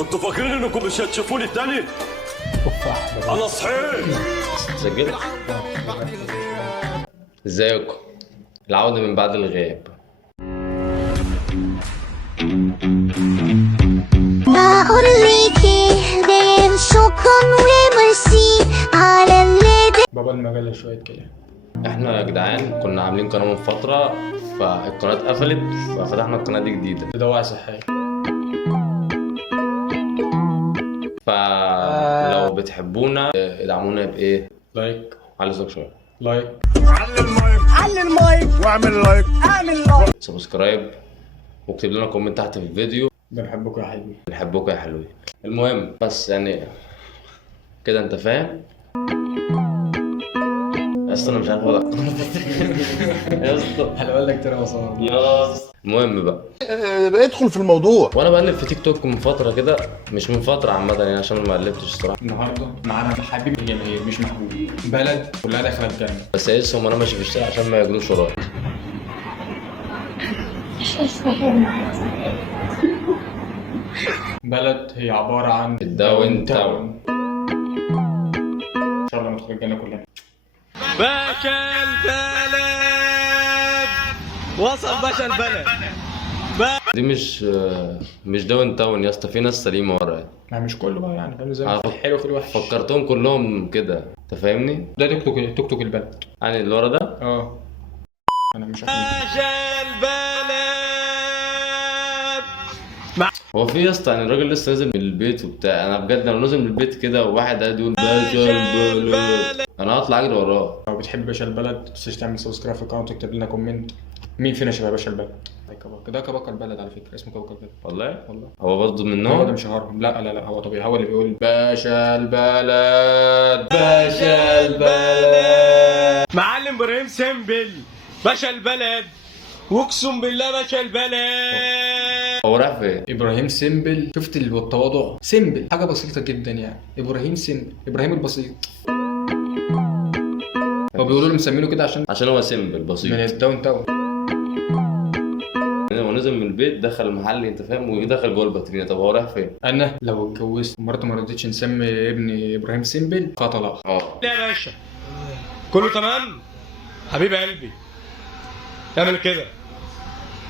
انتوا فاكرين انكم مش هتشوفوني تاني؟ انا صحيت. سجلت. ازيكم؟ العودة من بعد الغياب. بابا المجلة شوية كده. احنا يا جدعان كنا عاملين قناة من فترة، فالقناة اتقفلت ففتحنا القناة دي جديدة. دواعي صحية. فلو بتحبونا ادعمونا بايه؟ لايك. على صوت شوية. لايك. علي المايك واعمل لايك. اعمل لايك. سبسكرايب واكتب لنا كومنت تحت في الفيديو. بنحبكم يا حبيبي. بنحبكم يا حلوين. المهم بس يعني كده انت فاهم؟ اصل انا مش عارف اقول يا اسطى هنقول لك ترى وصلنا. يا اسطى. المهم بقى ادخل في الموضوع. وانا بقلب في تيك توك من فتره كده، مش من فتره عامه يعني عشان ما قلبتش الصراحه. النهارده معانا حبيب الجماهير مش محبوب، بلد كلها داخله الجنة. بس اقيسهم وانا ماشي في الشارع عشان ما يجروش ورايا. بلد هي عبارة عن الداون تاون. ان شاء الله ندخل الجنة كلنا. باشا البلد وصل. باشا البلد دي مش داون تاون يا اسطى، في ناس سليمه ورا. ما مش كله بقى يعني فاهم ازاي؟ عارف. الحلو في الوحش. فكرتهم كلهم كده، انت فاهمني؟ ده توك توك البلد. يعني اللي ورا ده اه انا مش عارف. باشا البلد. هو في يا اسطى يعني الراجل لسه نازل من البيت وبتاع. انا بجد لو نازل من البيت كده وواحد قاعد يقول باشا البلد انا هطلع اجري وراه. لو بتحب باشا البلد متنساش تعمل سبسكرايب في القناه وتكتب لنا كومنت. مين فينا شبه باشا البلد؟ ده كباكا البلد على فكره، اسمه كباكا البلد. والله والله هو برضه هو ده منهم. مش شهرهم. لا هو طبيعي، هو اللي بيقول باشا البلد باشا البلد. معلم ابراهيم سمبل باشا البلد، واقسم بالله باشا البلد. هو راح فين؟ ابراهيم سيمبل. شفت التواضع؟ سيمبل حاجه بسيطه جدا يعني. ابراهيم سيمبل، ابراهيم البسيط. هو بيقولوا له مسمينه كده عشان هو سيمبل بسيط. من الداون تاون. هو نزل من البيت دخل المحل انت فاهم، ودخل جوه الباترينا. طب هو راح فين؟ انا لو اتجوزت مراتي ما رضتش نسمي ابني ابراهيم سيمبل فطلاق. يا باشا كله تمام حبيب قلبي. اعمل كده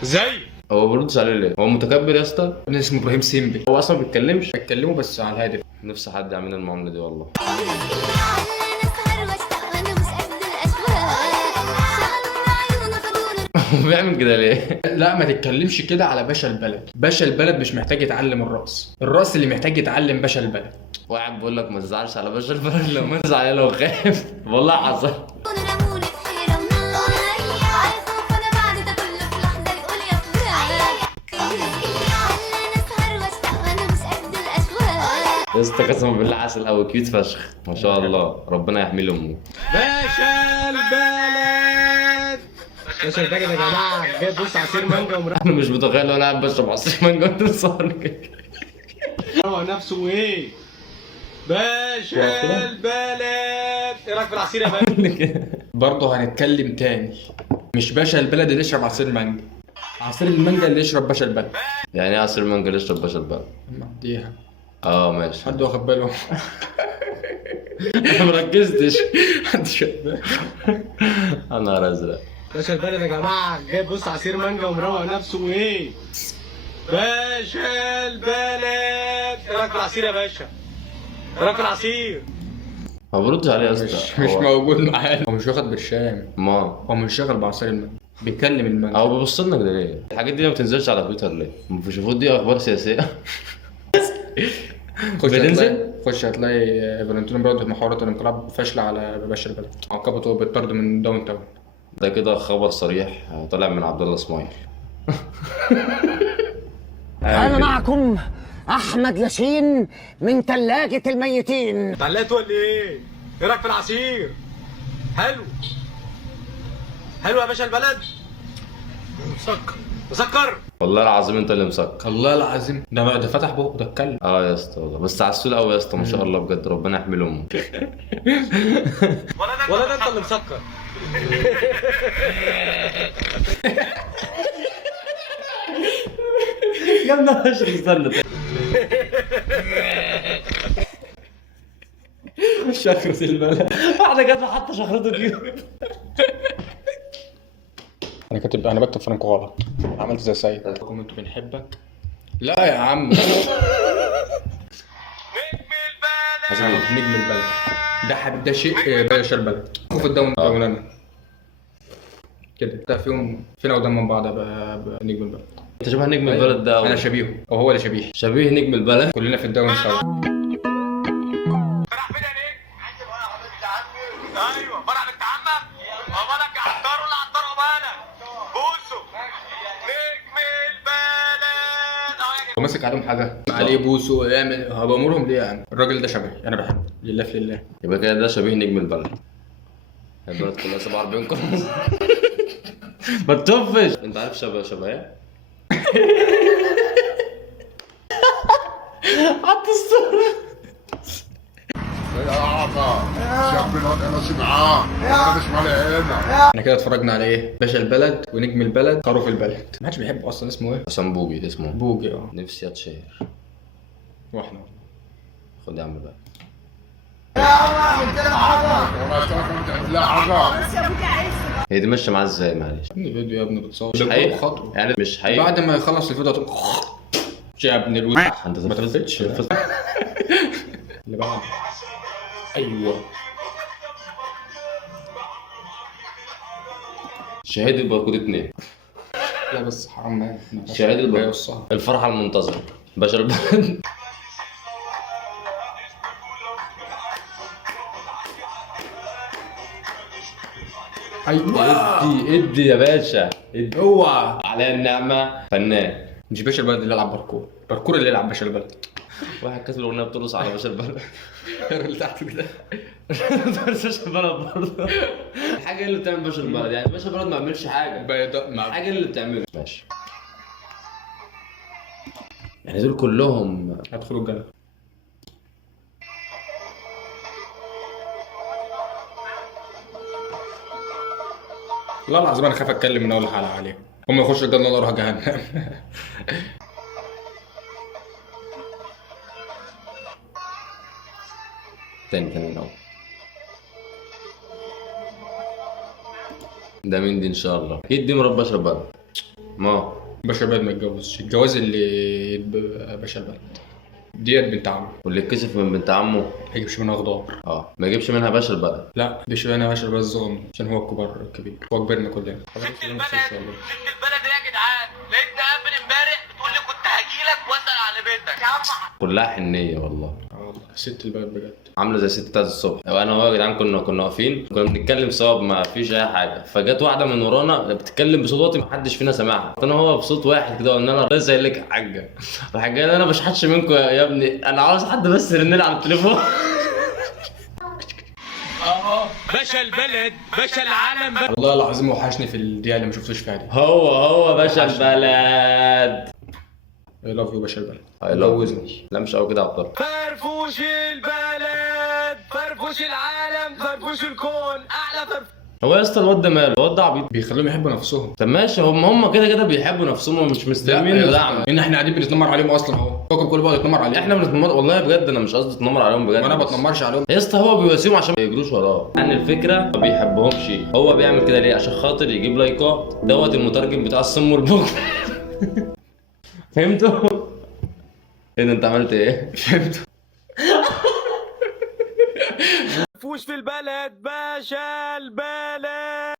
ازاي؟ هو ما بيردش عليه ليه؟ هو متكبر يا اسطى؟ ابني اسمه ابراهيم سيمبل. هو اصلا ما بيتكلمش. بتكلمه بس على الهادف. نفسي حد يعمل لنا المعامله دي والله. بيعمل كده ليه؟ لا ما تتكلمش كده على باشا البلد. باشا البلد مش محتاج يتعلم الرأس اللي محتاج يتعلم باشا البلد. واحد بيقول لك ما تزعلش على باشا البلد، لو ما تزعل عليه لو خايف والله حصل. يا اسطى قسما بالله عسل قوي، كيوت فشخ ما شاء الله، ربنا يحميه لامه. باشا البلد. باشا البلد يا جماعه جاي بص عصير مانجا انا مش متخيل وانا قاعد بشرب عصير مانجا وتصور كده. هو نفسه ايه؟ باشا البلد. ايه رايك في العصير يا باشا؟ برضه هنتكلم تاني. مش باشا البلد اللي يشرب عصير مانجا، عصير المانجا اللي يشرب باشا البلد. يعني ايه عصير مانجا اللي يشرب باشا البلد؟ ديها ماشي. حد واخد باله؟ انا مركزتش. حد واخد باله؟ يا نهار ازرق. باشا البلد يا جماعه جاي بص عصير مانجا ومروق نفسه ايه؟ باشا البلد. ايه رايك في العصير يا باشا؟ ايه رايك في العصير؟ ما بردش عليه يا اسطى. مش هو- موجود معانا. هو مش واخد برشام. ما هو مش شغال بعصير المانجا، بيتكلم المانجا. هو بيبص لنا كده ليه؟ الحاجات دي ما بتنزلش على تويتر ليه؟ مش المفروض دي اخبار سياسيه؟ بتنزل؟ خش هتلاقي فالنتينو بيقعد محاولات الانقلاب فاشله على باشا البلد، عاقبته بالطرد من داون تاون. ده كده خبر صريح طالع من عبد الله اسماعيل. أنا معكم أحمد ياسين من ثلاجة الميتين. اتعلقت ولا ايه؟ ايه رايك في العصير؟ حلو حلو يا باشا البلد. مسكر والله العظيم انت اللي مسكر. الله العظيم ده فتح بقه، ده اتكلم. يا اسطى والله، بس عسول قوي يا اسطى ما شاء الله بجد، ربنا يحمي امه. ولا ده انت اللي مسكر. يا ابني استنى شخرة البلد. واحده جت حاطه شخرته كده. انا بكتب فرانكو غلط، عملت زي سيد. انتوا بنحبك. لا يا عم. نجم البلد ده شيء باشا البلد. شوف الدون انا كده ده فينا قدام من بعض بنجم البلد. انت شبه نجم البلد ده انا شبيهه وهو اللي شبيه. شبيه نجم البلد. كلنا في الدون سوا. فرح فين يا نجم؟ عايز بقى يا بنت عمي. ايوه فرح بنت عمك. بالك عطار ولا عطار بالك؟ بوسو نجم البلد. وماسك عليهم حاجه عليه بوسو يعمل بامرهم ليه يا عم؟ الراجل ده شبهي انا بحبه لله في لله. يبقى كده ده شبيه نجم البلد. البلد كلها 47 قرن. ما تطفش. انت عارف شبه ايه؟ حط الصورة. شاب الواد انا سمعاه انا مش مالي هنا. احنا كده اتفرجنا على ايه؟ باشا البلد ونجم البلد خروف البلد. ما حدش بيحبه اصلا. اسمه ايه؟ حسام بوجي اسمه. بوجي. نفسي اتشهر. واحنا خد يا عم بقى. لا حاجه. هي دي ماشيه معاه ازاي معلش؟ فيديو يا ابني بتصور مش ده حقيقي. كله خطوه. يعني مش حقيقي. بعد ما يخلص الفيديو هتقوم يا ابن الوز. انت ما تفتش اللي بعد. ايوه شهيد الباركود 2. لا بس حرام. شهيد الباركود. الفرحه المنتظره باشا البلد. ايوه ادي يا باشا. ادي. اوعى على النعمه فنان. مش باشا البلد اللي يلعب باركور اللي يلعب باشا البلد. واحد كاتب الاغنيه بترقص على باشا البلد. اللي تحت كده. باشا البلد برضه. الحاجه اللي بتعمل باشا البلد يعني باشا البلد ما عملش حاجه. بيضاء مع الحاجه اللي بتعمله ماشي. يعني دول كلهم هدخلوا الجنة. لا العظيم انا خايف اتكلم من اول حلقه عليهم. هم يخشوا الجنه وانا اروح جهنم. تاني من الاول. ده مين دي ان شاء الله؟ اكيد دي مرات باشا البلد. ما باشا البلد ما يتجوزش. الجواز اللي يبقى باشا البلد ديت بنت عمه. واللي اتكسف من بنت عمه ما يجيبش منها غدار. ما يجيبش منها باشا البلد. لا دي شويه باشا البلد الصغنن عشان هو الكبير هو كبرنا كلنا. ست البلد ست البلد ايه يا جدعان؟ لقيت قبل امبارح بتقول لي كنت هجيلك واسال على بيتك يا عم. كلها حنيه والله. والله ست البلد بجد. عامله زي 6 الصبح. وانا وهو يا جدعان كنا واقفين كنا بنتكلم سوا ما فيش اي حاجه. فجت واحده من ورانا بتتكلم بصوت واطي ما حدش فينا سامعها. فانا هو بصوت واحد كده قلنا لها ازاي لك يا حاجه. راح جاي انا ما بشحتش منكم يا ابني انا عاوز حد بس يرن لي على التليفون. باشا البلد باشا العالم. والله العظيم وحشني في الدقيقه اللي ما شفتوش فيها دي. هو باشا البلد. اي لاف يو باشا البلد. جوزني. لا مش قوي كده يا عبد الله. فرفوش البلد فرفوش العالم فرفوش الكون اعلى فرفوش. هو يا اسطى الواد ده ماله؟ الواد ده عبيط. بيخلوهم يحبوا نفسهم. طب ماشي هم كده بيحبوا نفسهم ومش مستلمين دعم. ان احنا قاعدين بنتنمر عليهم اصلا اهو. الكوكب كله بقى يتنمر عليهم. احنا بنتنمر والله بجد. انا مش قصدي اتنمر عليهم بجد. وانا ما بتنمرش عليهم يا اسطى. هو بيواسيهم عشان ما يجروش وراه. يعني الفكره ما بيحبهمش. هو بيعمل كده ليه؟ عشان خاطر يجيب لايكات. دوت المترجم بتاع الصم والبكم. فهمتوا؟ ايه ده انت عملت ايه؟ فهمتوا؟ فرفوش في البلد باشا البلد.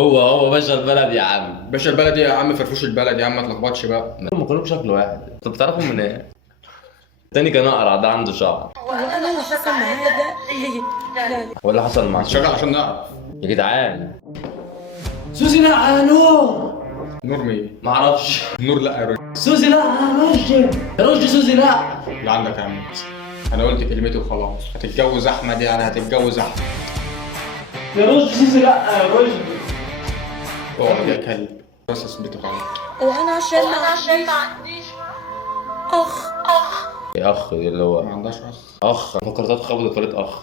هو باشا البلد يا عم. باشا البلد يا عم فرفوش البلد يا عم ما تلخبطش بقى. هم كلهم شكل واحد. انت بتعرفهم من ايه؟ التاني كان اقرع ده عنده شعر. وانا اللي حصل معايا ده لا هو اللي حصل مع شغال عشان نعرف. يا جدعان سوزي لا نور. نور مين؟ ما اعرفش. نور لا يا راجل. سوزي لا رشدي سوزي لا. اللي عندك يا عم. انا قلت كلمتي وخلاص. هتتجوز احمد يعني هتتجوز احمد. يا رشدي سوزي لا يا رشدي. اقعد يا كلب. قصص بتغلط. وانا عشان ما عنديش اخ يا اخ دي اللي هو ما عندهاش اخ. فكرتها خبطت فلت اخ.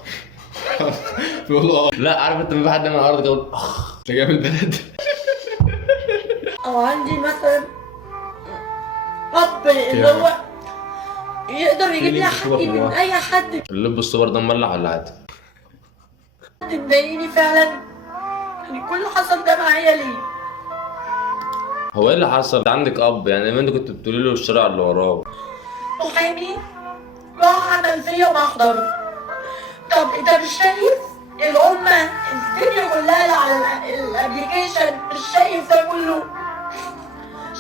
بيقول اه. لا عارف انت في حد من الارض يقول اخ. انت جاي من البلد. او عندي مثلا اب اللي هو يقدر يجيب لي حقي من اي حد. اللب السوبر ده مولع ولا عادي؟ مضايقني فعلا. يعني كل اللي حصل ده معايا ليه؟ هو ايه اللي حصل؟ انت عندك اب، يعني ما انت كنت بتقولي له الشارع اللي وراه. محامي راح عمل فيا محضر. طب انت مش شايف الأمة الدنيا كلها على الابليكيشن؟ مش شايف ده كله؟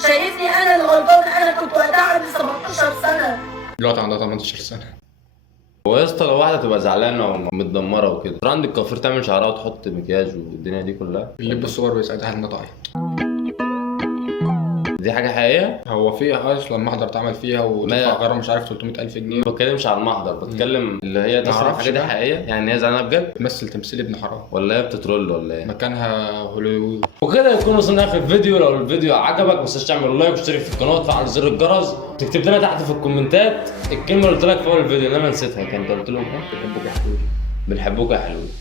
شايفني انا الغلطان؟ انا كنت وقتها عندي 17 سنة، دلوقتي عندها 18 سنة. هو يا اسطى لو واحده تبقى زعلانه ومتدمره وكده تروح عند الكافير تعمل شعرها وتحط مكياج والدنيا دي كلها، اللب الصور بيساعدها انها تعيط. دي حاجه حقيقيه؟ هو في اصلا محضر اتعمل فيها وتدفع غرامه مش عارف 300,000 جنيه. ما بتكلمش على المحضر، بتكلم اللي هي تصرف معرفش حاجه دي بقى. حقيقيه، يعني هي زعلانه بجد بتمثل تمثيل ابن حرام، ولا هي بتترول ولا ايه؟ مكانها هوليوود. وكده يكون وصلنا اخر الفيديو. لو الفيديو عجبك ما تنساش تعمل لايك واشترك في القناه وتفعل زر الجرس، تكتب لنا تحت في الكومنتات الكلمه اللي قلت لك في اول الفيديو اللي انا نسيتها، كانت قلت لهم ايه؟ بيحبوك يا حبيبي. بنحبوك يا حلوين.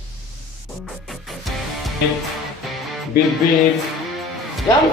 بيب بيب يا عم